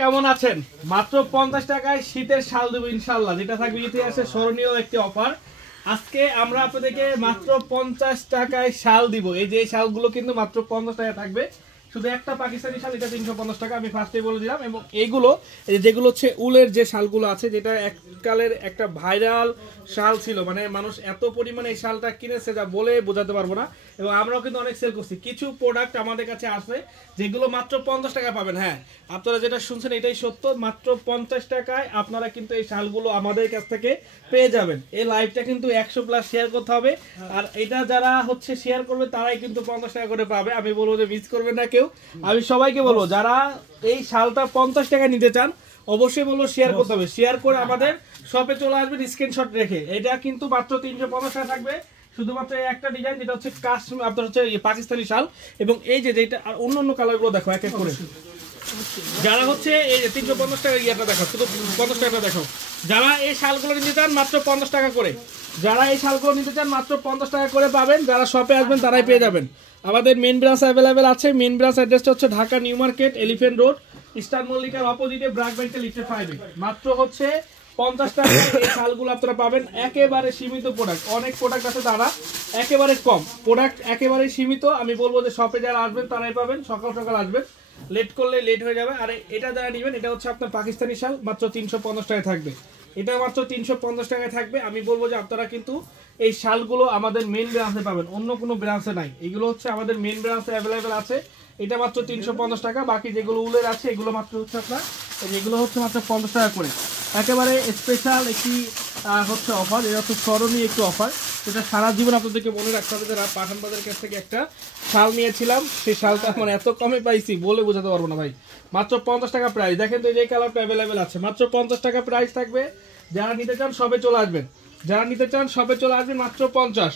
কেমন আছেন? মাত্র 50 টাকায় শীতের শাল দেব ইনশাআল্লাহ, যেটা থাকবে ইতিহাসে স্মরণীয় একটি অফার। আজকে আমরা আপনাদেরকে মাত্র 50 টাকায় শাল দিব। এই যে শালগুলো কিন্তু মাত্র 50 টাকা থাকবে। শুধু একটা পাকিস্তানি শাল, এটা 350 টাকা, আমি ফার্স্টেই বলে দিলাম। এবং এইগুলো যেগুলো হচ্ছে উলের যে শালগুলো আছে, যেটা এককালের একটা ভাইরাল শাল ছিল, মানে মানুষ এত পরিমাণে এই শালটা কিনেছে যা বলে বোঝাতে পারবো না। এবং আমরাও কিন্তু অনেক সেল করছি। কিছু প্রোডাক্ট আমাদের কাছে আসবে যেগুলো মাত্র 50 টাকা পাবেন। হ্যাঁ, আপনারা যেটা শুনছেন এটাই সত্য। মাত্র 50 টাকায় আপনারা কিন্তু এই শালগুলো আমাদের কাছ থেকে পেয়ে যাবেন। এই লাইভটা কিন্তু 100+ শেয়ার করতে হবে। আর এটা যারা হচ্ছে শেয়ার করবে তারাই কিন্তু 50 টাকা করে পাবে। আমি বলবো যে মিস করবেন না কেউ। আমি সবাইকে বলবো যারা এই শালটা 50 টাকা নিতে চান অবশ্যই বলবো শেয়ার করতে হবে। শেয়ার করে আমাদের শপে চলে আসবেন স্ক্রিনশট রেখে। এটা কিন্তু মাত্র 350 টাকা থাকবে। শুধুমাত্র এই একটা ডিজাইন, যেটা হচ্ছে কাশ্মীর, আপনার হচ্ছে পাকিস্তানি শাল। এবং এই যে যেটা আর অন্য অন্য কালারগুলো দেখো এক এক করে। যারা হচ্ছে এই 350 টাকা ইয়েটা দেখো, শুধু 50 টাকা দেখো। যারা এই শালগুলো নিতে চান মাত্র 50 টাকা করে, যারা এই শালগুলো নিতে চান মাত্র 50 টাকা করে পাবেন। যারা শপে আসবেন তারাই পেয়ে যাবেন। আমাদের মেন ব্রাঞ্চ অ্যাভেলেবেল আছে। মেন ব্রাঞ্চ অ্যাড্রেসটা হচ্ছে Dhaka New Market, Elephant Road, Star মল্লিকার অপোজিটে, ব্র্যাক ব্যাংকের লিফটে 5 মাত্র হচ্ছে 50 টাকা এই শালগুলো আপনারা পাবেন। একেবারে সীমিত প্রোডাক্ট, অনেক প্রোডাক্ট আছে তারা একেবারে কম প্রোডাক্ট, একেবারে সীমিত। আমি বলবো যে শপে যারা আসবেন তারাই পাবেন। সকাল সকাল আসবেন, লেট করলে লেট হয়ে যাবে। আর এটা যারা নেবেন, এটা হচ্ছে আপনার পাকিস্তানি শাল, মাত্র 350 টাকায় থাকবে। এটা মাত্র 350 টাকায় থাকবে। আমি বলবো যে আপনারা কিন্তু এই শালগুলো আমাদের মেন ব্রাঞ্চে পাবেন, অন্য কোনো ব্রাঞ্চে নাই। এগুলো হচ্ছে আমাদের মেন ব্রাঞ্চে অ্যাভেলেবেল আছে। এটা মাত্র 350 টাকা। বাকি যেগুলো উলের আছে এগুলো মাত্র হচ্ছে আপনার, এগুলো হচ্ছে মাত্র 50 টাকা করে। একেবারে স্পেশাল একটি হচ্ছে অফার। এটা হচ্ছে স্মরণীয় একটি অফার, যেটা সারা জীবন আপনাদেরকে মনে রাখতে হবে। যারা পাঠান বাজারের কাছ থেকে একটা শাল নিয়েছিলাম, সেই শালটা মানে এত কমে পাইছি বলে বোঝাতে পারবো না ভাই। মাত্র 50 টাকা প্রাইস। দেখেন তো এই কালারটা অ্যাভেলেবেল আছে, মাত্র 50 টাকা প্রাইস থাকবে। যারা নিতে চান সবে চলে আসবেন, যারা নিতে চান সবে চলে আসবেন, মাত্র 50।